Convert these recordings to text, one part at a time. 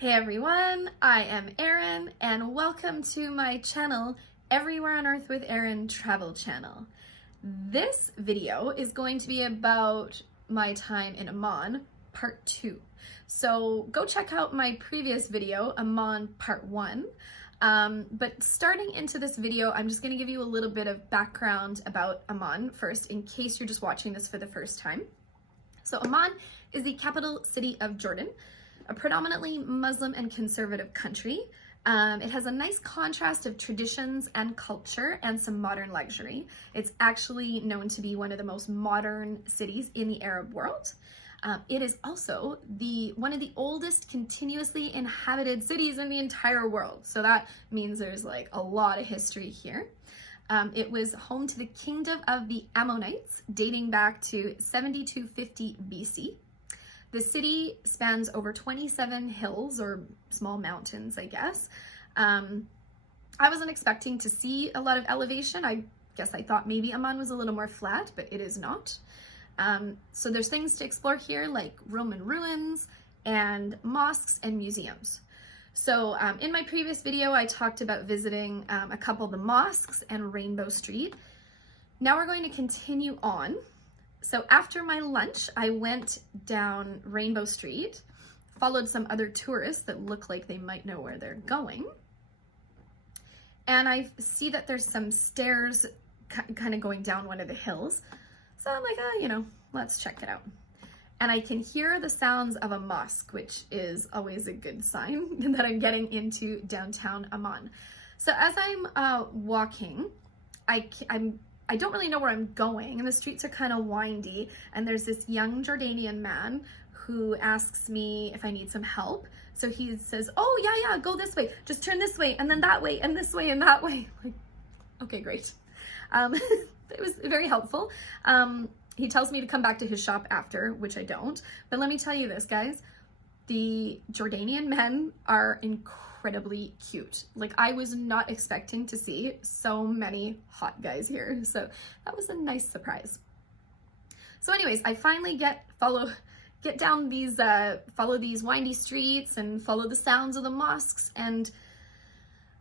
Hey everyone, I am Erin and welcome to my channel, Everywhere on Earth with Erin Travel Channel. This video is going to be about my time in Amman, part 2. So go check out my previous video, Amman part 1. But starting into this video, I'm just going to give you a little bit of background about Amman first, in case you're just watching this for the first time. So Amman is the capital city of Jordan, a predominantly Muslim and conservative country. It has a nice contrast of traditions and culture and some modern luxury. It's actually known to be one of the most modern cities in the Arab world. It is also one of the oldest continuously inhabited cities in the entire world. So that means there's like a lot of history here. It was home to the kingdom of the Ammonites, dating back to 7250 BC. The city spans over 27 hills, or small mountains, I guess. I wasn't expecting to see a lot of elevation. I guess I thought maybe Amman was a little more flat, but it is not. So there's things to explore here, like Roman ruins and mosques and museums. So in my previous video, I talked about visiting a couple of the mosques and Rainbow Street. Now we're going to continue on. So after my lunch, I went down Rainbow Street, followed some other tourists that look like they might know where they're going. And I see that there's some stairs kind of going down one of the hills. So I'm like, let's check it out. And I can hear the sounds of a mosque, which is always a good sign that I'm getting into downtown Amman. So as I'm walking, I don't really know where I'm going, and the streets are kind of windy, and there's this young Jordanian man who asks me if I need some help. So he says, oh yeah, go this way, just turn this way, and then that way, and this way, and that way. Like, okay, great. It was very helpful. He tells me to come back to his shop after, which I don't. But let me tell you this, guys. The Jordanian men are incredibly cute. Like, I was not expecting to see so many hot guys here. So that was a nice surprise. So anyways, I finally follow these windy streets and follow the sounds of the mosques, and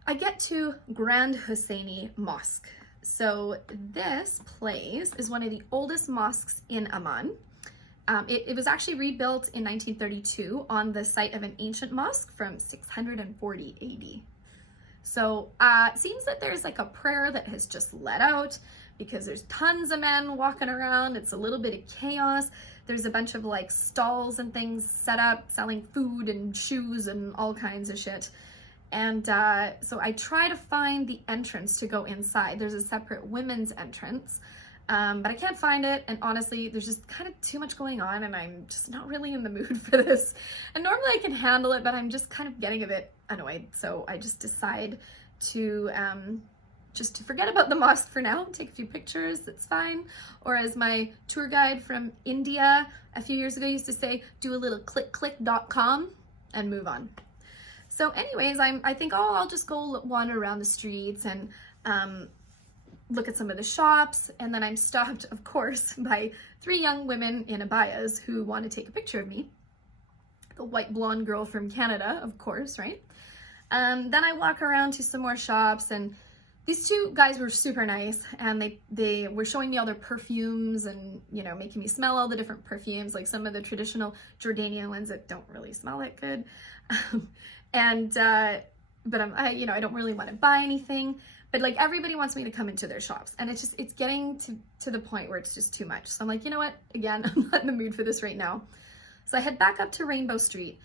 I get to Grand Husseini Mosque. So this place is one of the oldest mosques in Amman. It was actually rebuilt in 1932 on the site of an ancient mosque from 640 AD. So it seems that there's like a prayer that has just let out, because there's tons of men walking around. It's a little bit of chaos. There's a bunch of like stalls and things set up selling food and shoes and all kinds of shit. And so I try to find the entrance to go inside. There's a separate women's entrance. But I can't find it, and honestly, there's just kind of too much going on, and I'm just not really in the mood for this. And normally I can handle it, but I'm just kind of getting a bit annoyed, so I just decide to just to forget about the mosque for now, take a few pictures, that's fine. Or as my tour guide from India a few years ago used to say, do a little click.com and move on. So anyways, I think, I'll just go wander around the streets and look at some of the shops, and then I'm stopped, of course, by 3 young women in abayas who want to take a picture of me. The white blonde girl from Canada, of course, right? Then I walk around to some more shops, and these 2 guys were super nice, and they were showing me all their perfumes and, making me smell all the different perfumes, like some of the traditional Jordanian ones that don't really smell that good. But I don't really want to buy anything. But like, everybody wants me to come into their shops, and it's getting to the point where it's just too much. So I'm like, you know what? Again, I'm not in the mood for this right now. So I head back up to Rainbow Street,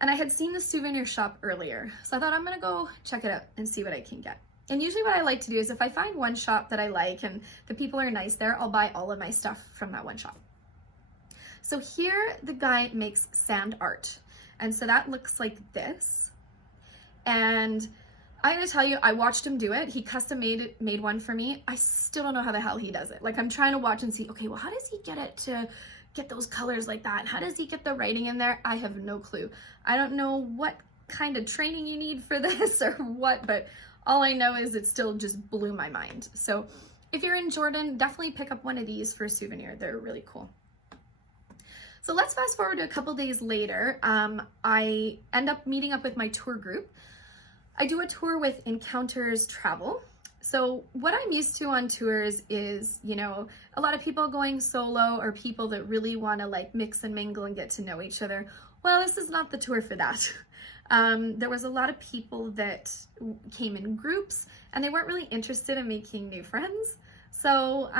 and I had seen the souvenir shop earlier. So I thought, I'm gonna go check it out and see what I can get. And usually what I like to do is, if I find one shop that I like and the people are nice there, I'll buy all of my stuff from that one shop. So here the guy makes sand art. And so that looks like this. And I'm gonna tell you, I watched him do it. He custom made one for me. I still don't know how the hell he does it. Like, I'm trying to watch and see, okay, well, how does he get it to get those colors like that? How does he get the writing in there? I have no clue. I don't know what kind of training you need for this or what, but all I know is it still just blew my mind. So if you're in Jordan, definitely pick up one of these for a souvenir. They're really cool. So let's fast forward to a couple days later. I end up meeting up with my tour group. I do a tour with Encounters Travel. So what I'm used to on tours is, you know, a lot of people going solo or people that really want to like mix and mingle and get to know each other. Well, this is not the tour for that. There was a lot of people that came in groups and they weren't really interested in making new friends. So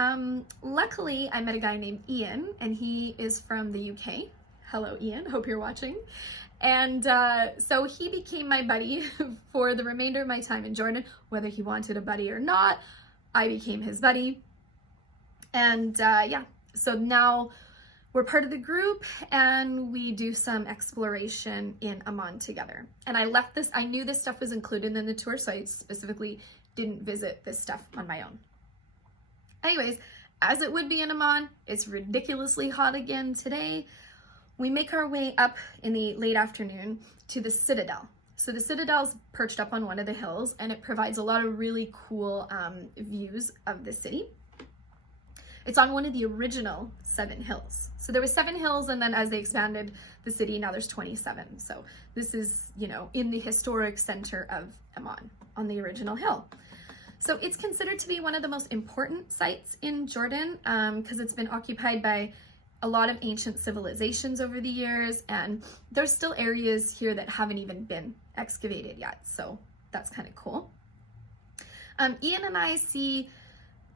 luckily I met a guy named Ian, and he is from the UK. Hello, Ian, hope you're watching. And so he became my buddy for the remainder of my time in Jordan. Whether he wanted a buddy or not, I became his buddy. And yeah, so now we're part of the group and we do some exploration in Amman together. And I left this, I knew this stuff was included in the tour, so I specifically didn't visit this stuff on my own. Anyways, as it would be in Amman, it's ridiculously hot again today. We make our way up in the late afternoon to the Citadel. So the Citadel's perched up on one of the hills, and it provides a lot of really cool views of the city. It's on one of the original 7 hills. So there were 7 hills, and then as they expanded the city, now there's 27. So this is, you know, in the historic center of Amman on the original hill. So it's considered to be one of the most important sites in Jordan because it's been occupied by a lot of ancient civilizations over the years, and there's still areas here that haven't even been excavated yet. So that's kind of cool. Ian and I see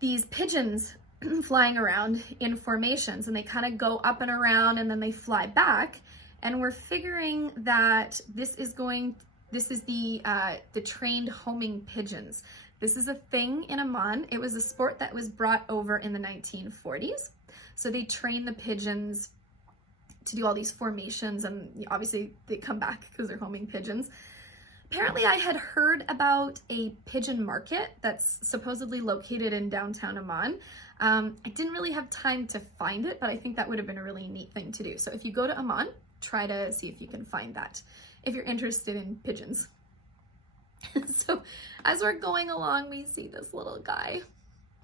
these pigeons flying around in formations, and they kind of go up and around and then they fly back, and we're figuring that this is the trained homing pigeons. This is a thing in Amman. It was a sport that was brought over in the 1940s. So they train the pigeons to do all these formations, and obviously they come back because they're homing pigeons. Apparently I had heard about a pigeon market that's supposedly located in downtown Amman. I didn't really have time to find it, but I think that would have been a really neat thing to do. So if you go to Amman, try to see if you can find that if you're interested in pigeons. So as we're going along, we see this little guy.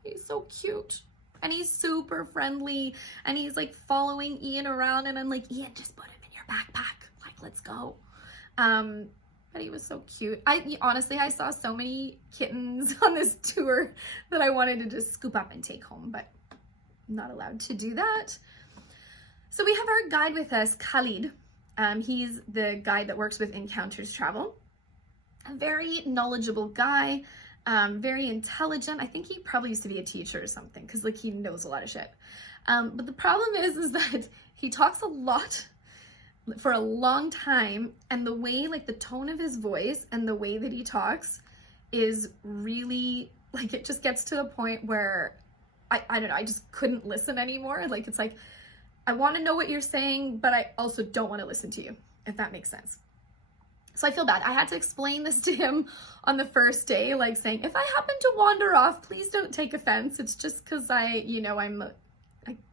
He's so cute. And he's super friendly, and he's like following Ian around, and I'm like, Ian, just put him in your backpack. Like, let's go. But he was so cute. Honestly, I saw so many kittens on this tour that I wanted to just scoop up and take home, but I'm not allowed to do that. So we have our guide with us, Khalid. He's the guide that works with Encounters Travel. A very knowledgeable guy. Very intelligent. I think he probably used to be a teacher or something, because like he knows a lot of shit. But the problem is that he talks a lot for a long time, and the way, like the tone of his voice and the way that he talks is really, like, it just gets to the point where I don't know, I just couldn't listen anymore. Like, it's like, I want to know what you're saying, but I also don't want to listen to you, if that makes sense. So I feel bad. I had to explain this to him on the first day, like saying, if I happen to wander off, please don't take offense. It's just because I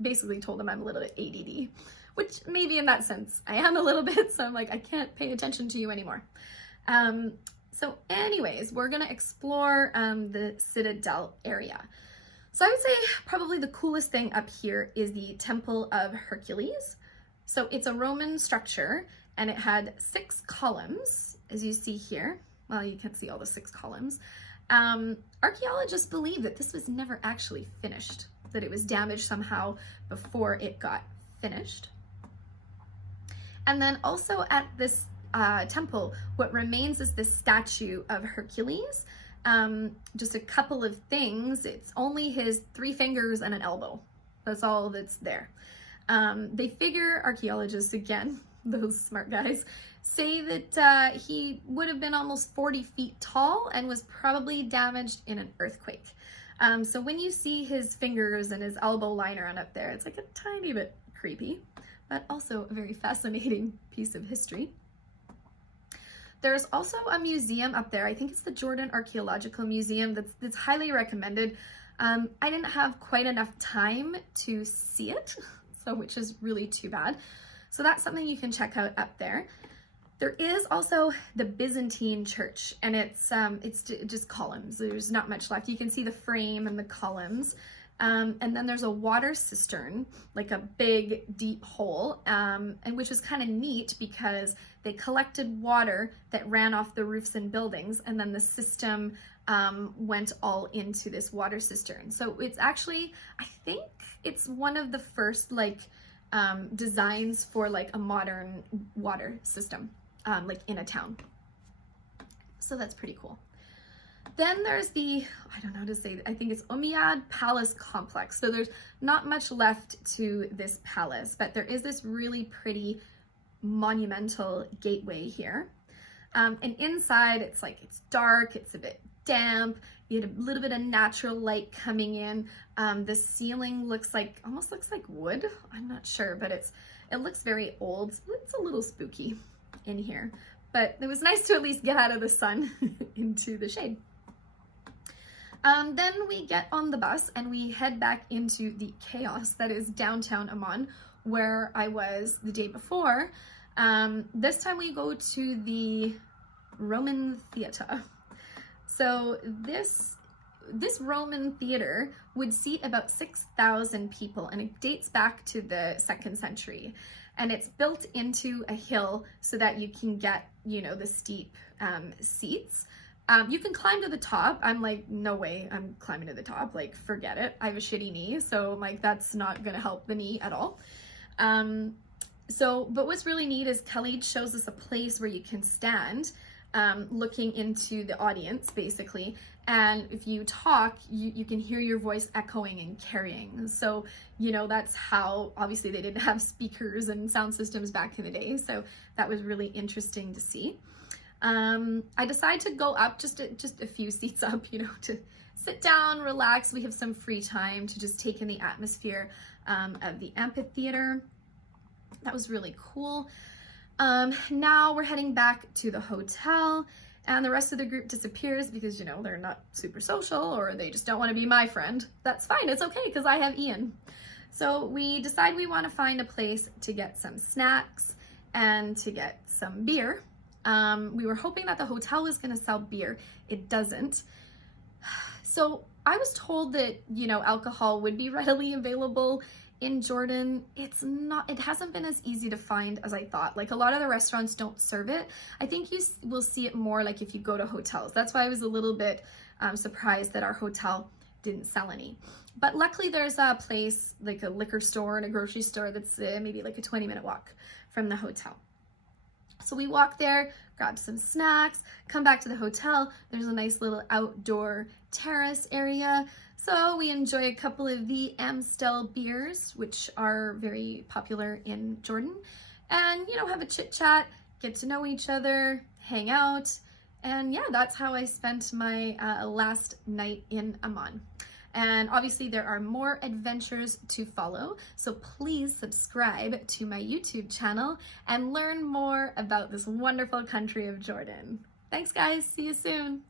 basically told him I'm a little bit ADD, which maybe in that sense I am a little bit. So I'm like, I can't pay attention to you anymore. So anyways, we're going to explore the Citadel area. So I would say probably the coolest thing up here is the Temple of Hercules. So it's a Roman structure, and it had 6 columns, as you see here. Well, you can't see all the 6 columns. Archaeologists believe that this was never actually finished, that it was damaged somehow before it got finished. And then also at this temple, what remains is this statue of Hercules. Just a couple of things. It's only his 3 fingers and an elbow. That's all that's there. They figure, archaeologists again, those smart guys, say that he would have been almost 40 feet tall and was probably damaged in an earthquake. So when you see his fingers and his elbow liner on up there, it's like a tiny bit creepy, but also a very fascinating piece of history. There's also a museum up there. I think it's the Jordan Archaeological Museum that's highly recommended. I didn't have quite enough time to see it, so which is really too bad. So that's something you can check out up there. There is also the Byzantine church, and it's just columns. There's not much left. You can see the frame and the columns. And then there's a water cistern, like a big deep hole, and which is kind of neat because they collected water that ran off the roofs and buildings, and then the system went all into this water cistern. So it's actually, I think it's one of the first like designs for like a modern water system, like in a town. So that's pretty cool. Then there's the, I don't know how to say it, I think it's Umayyad Palace Complex. So there's not much left to this palace, but there is this really pretty monumental gateway here. And inside it's like, it's dark, it's a bit damp, you had a little bit of natural light coming in. The ceiling looks like, almost looks like wood. I'm not sure, but it looks very old. It's a little spooky in here, but it was nice to at least get out of the sun into the shade. Then we get on the bus and we head back into the chaos that is downtown Amman, where I was the day before. This time we go to the Roman Theatre. So this Roman theater would seat about 6,000 people, and it dates back to the 2nd century. And it's built into a hill so that you can get, you know, the steep seats. You can climb to the top. I'm like, no way I'm climbing to the top. Like, forget it. I have a shitty knee, so like that's not gonna help the knee at all. But what's really neat is Khalid shows us a place where you can stand, looking into the audience basically. And if you talk, you can hear your voice echoing and carrying. So, you know, that's how, obviously they didn't have speakers and sound systems back in the day. So that was really interesting to see. I decided to go up just a few seats up, you know, to sit down, relax. We have some free time to just take in the atmosphere of the amphitheater. That was really cool. Now we're heading back to the hotel, and the rest of the group disappears because, you know, they're not super social or they just don't want to be my friend. That's fine. It's okay because I have Ian. So we decide we want to find a place to get some snacks and to get some beer. We were hoping that the hotel was going to sell beer. It doesn't. So I was told that, you know, alcohol would be readily available in Jordan. It's not, it hasn't been as easy to find as I thought. Like, a lot of the restaurants don't serve it. I think you will see it more like if you go to hotels. That's why I was a little bit surprised that our hotel didn't sell any. But luckily there's a place, like a liquor store and a grocery store that's maybe like a 20-minute walk from the hotel. So we walk there, grab some snacks, come back to the hotel. There's a nice little outdoor terrace area. So we enjoy a couple of the Amstel beers, which are very popular in Jordan, and, you know, have a chit chat, get to know each other, hang out. And yeah, that's how I spent my last night in Amman. And obviously there are more adventures to follow, so please subscribe to my YouTube channel and learn more about this wonderful country of Jordan. Thanks guys, see you soon.